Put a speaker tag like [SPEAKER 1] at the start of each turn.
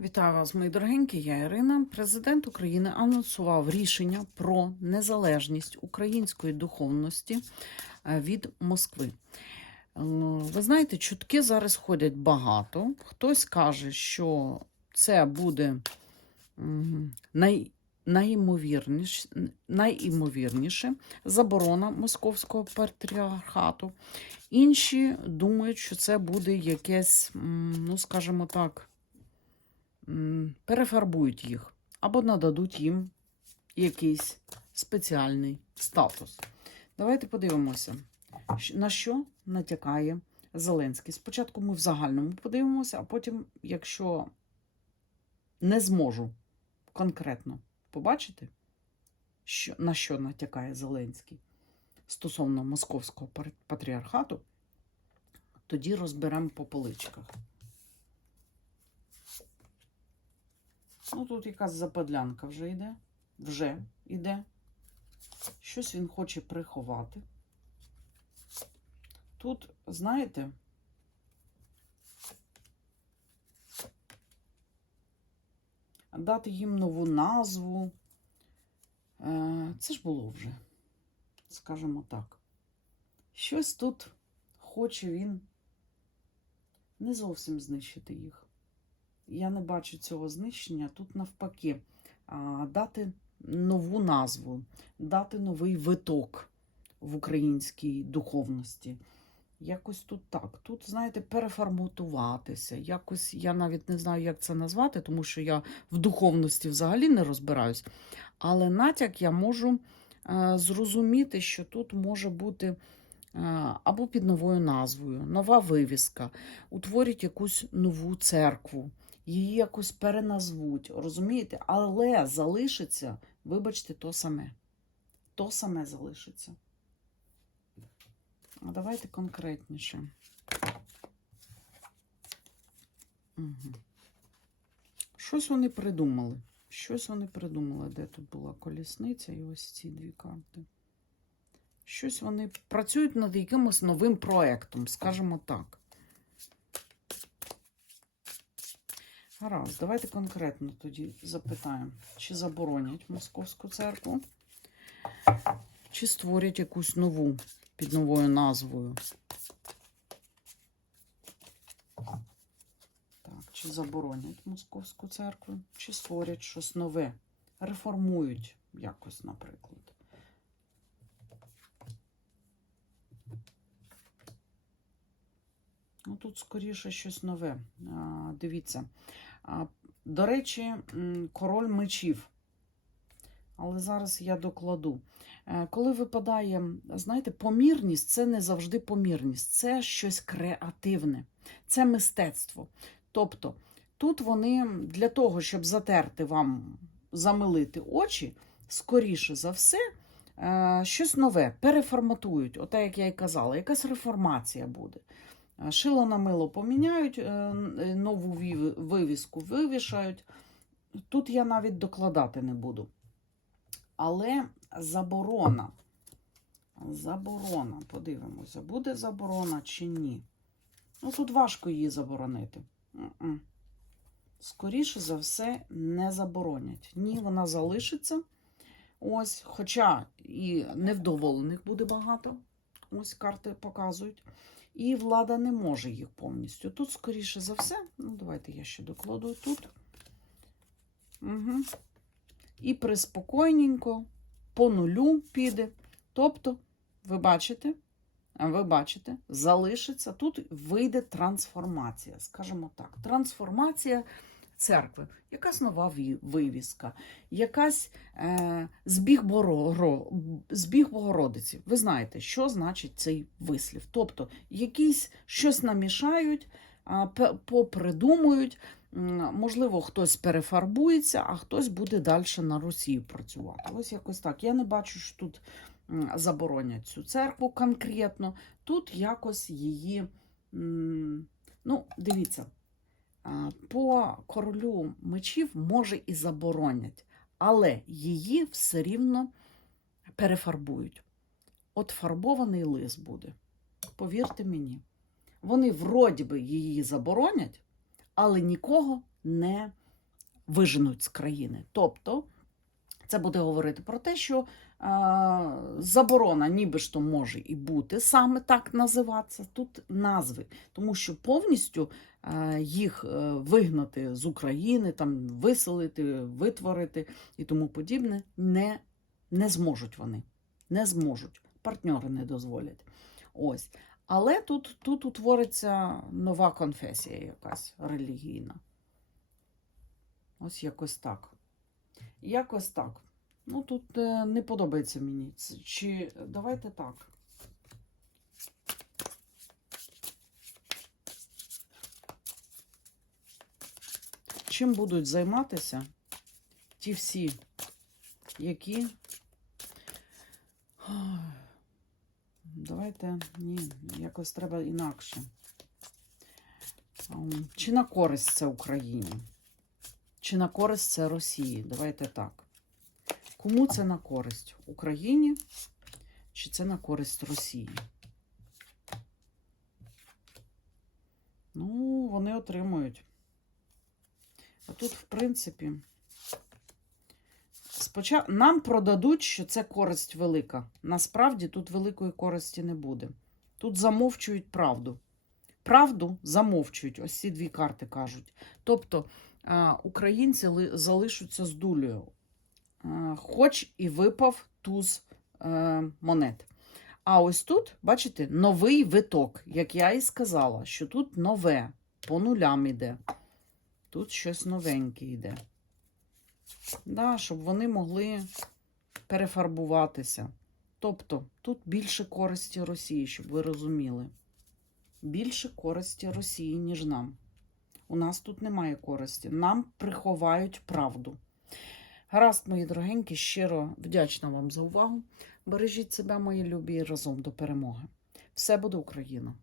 [SPEAKER 1] Вітаю вас, мої дорогенькі. Я Ірина. Президент України анонсував рішення про незалежність української духовності е, від Москви. Е, Ви знаєте, чутки зараз ходять багато. Хтось каже, що це буде най, найімовірніше, найімовірніше заборона московського патріархату. Інші думають, що це буде якесь, ну скажімо так, перефарбують їх або нададуть їм якийсь спеціальний статус. Давайте подивимося, на що натякає Зеленський. Спочатку ми в загальному подивимося, а потім, якщо не зможу конкретно побачити, що, на що натякає Зеленський стосовно московського патріархату, тоді розберемо по поличках. Ну, тут якась западлянка вже йде. Вже йде. Щось він хоче приховати. Тут, знаєте, дати їм нову назву. Е, Це ж було вже, скажімо так. Щось тут хоче він не зовсім знищити їх я не бачу цього знищення. Тут навпаки, дати нову назву, дати новий виток в українській духовності. Якось тут так. Тут, знаєте, переформатуватися. Якось я навіть не знаю, як це назвати, тому що я в духовності взагалі не розбираюсь. Але натяк я можу е, зрозуміти, що тут може бути е, або під новою назвою, нова вивіска, утворять якусь нову церкву її якось переназвуть, розумієте? Але залишиться, вибачте, то саме. То саме залишиться. А давайте конкретніше. Угу. Щось вони придумали. Щось вони придумали, де тут була колісниця і ось ці дві карти. Щось вони працюють над якимось новим проектом, скажімо так. Гаразд, давайте конкретно тоді запитаємо, чи заборонять московську церкву, чи створять якусь нову під новою назвою. Так, чи заборонять московську церкву, чи створять щось нове, реформують якось, наприклад. Ну, тут скоріше щось нове. А, дивіться. До речі, король мечів. Але зараз я докладу. Е, Коли випадає, знаєте, помірність це не завжди помірність, це щось креативне, це мистецтво. Тобто, тут вони для того, щоб затерти вам, замилити очі, скоріше за все, е, щось нове переформатують. Оте, як я і казала, якась реформація буде. Шило на мило поміняють, е, е, нову вивіску вивішають. Тут я навіть докладати не буду. Але заборона. Заборона, подивимося, буде заборона чи ні. Ну, тут важко її заборонити. Скоріше за все, не заборонять. Ні, вона залишиться. Ось, хоча і невдоволених буде багато. Ось карти показують. І влада не може їх повністю. Тут, скоріше за все, ну, давайте я ще докладу тут. Угу. І приспокойненько, по нулю піде. Тобто, ви бачите, ви бачите, залишиться, тут вийде трансформація, скажімо так. Трансформація церкви, якась нова вивіска, якась е, збіг, Боро- збіг Богородиці. Ви знаєте, що значить цей вислів. Тобто, якісь щось намішають, попридумують. Можливо, хтось перефарбується, а хтось буде далі на Росію працювати. Ось якось так. Я не бачу, що тут заборонять цю церкву конкретно. Тут якось її. Ну, дивіться, по королю мечів може і заборонять, але її все рівно перефарбують. От фарбований лис буде. Повірте мені. Вони вроді би її заборонять, але нікого не виженуть з країни. Тобто, це буде говорити про те, що заборона, ніби ж то може і бути саме так називатися. Тут назви, тому що повністю е, їх е, вигнати з України, там виселити, витворити і тому подібне не, не зможуть вони. Не зможуть. Партньори не дозволять. Ось. Але тут, тут утвориться нова конфесія якась релігійна. Ось якось так. Якось так. Ну, тут е, не подобається мені. Чи давайте так. Чим будуть займатися ті всі, які. Давайте, ні, якось треба інакше. Чи на користь це Україні? Чи на користь це Росії? Давайте так. Кому це на користь? Україні? Чи це на користь Росії? Ну, вони отримують. А тут, в принципі, спочатку нам продадуть, що це користь велика. Насправді тут великої користі не буде. Тут замовчують правду. Правду замовчують. Ось ці дві карти кажуть. Тобто українці залишаться з дулею. А, Хоч і випав туз е, монет. А ось тут, бачите, новий виток, як я і сказала, що тут нове, по нулям іде. Тут щось новеньке йде. Да, щоб вони могли перефарбуватися. Тобто, тут більше користі Росії, щоб ви розуміли. Більше користі Росії, ніж нам. У нас тут немає користі. Нам приховають правду. Гаразд, мої дорогенькі, щиро вдячна вам за увагу. Бережіть себе, мої любі, разом до перемоги. Все буде Україна!